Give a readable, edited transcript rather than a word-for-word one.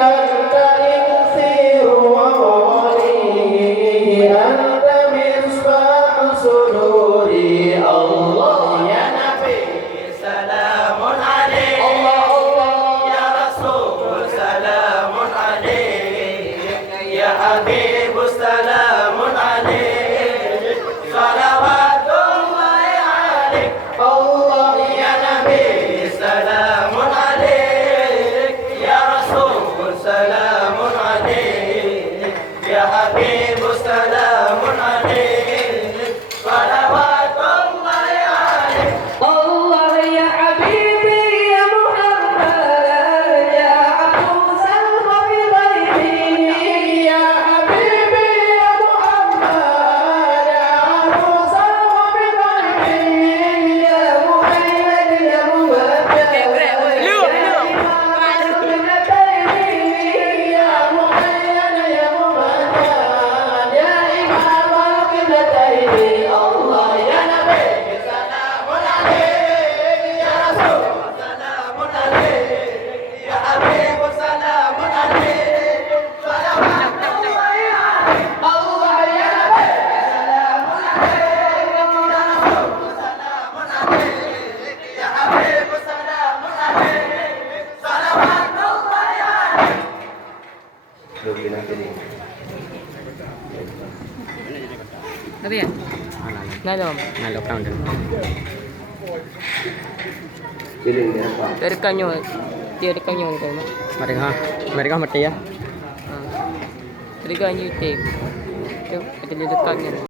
أنت إكسير وغني أنت مصباح صدوري الله يا نبي سلام عليك الله الله يا رسول سلام عليك يا حبيب سلام عليك صلوات الله عليك الله يا نبي سلام عليك يا رسول سلام عليك يا حبيب سلام عليك صلوات الله عليك الله يا حبيبي يا محمد يا عروس الخفي ضيفي يا حبيبي يا محمد يا عروس الخفي ضيفي يا محمد يا مبتدأ يا إمام الابنتين يا محمد يا مبتدأ يا إمام الابنتين الله يا نبي سلام عليك يا رسول سلام عليك يا حبيب سلام عليك صلوات الله عليك الله يا نبي سلام عليك يا رسول سلام عليك يا حبيب سلام عليك صلوات الله عليك അറിയാം എന്നാലും Terkanyo kan. Mereka mati ya. Terkanyo tape. Itu dekat-dekatnya.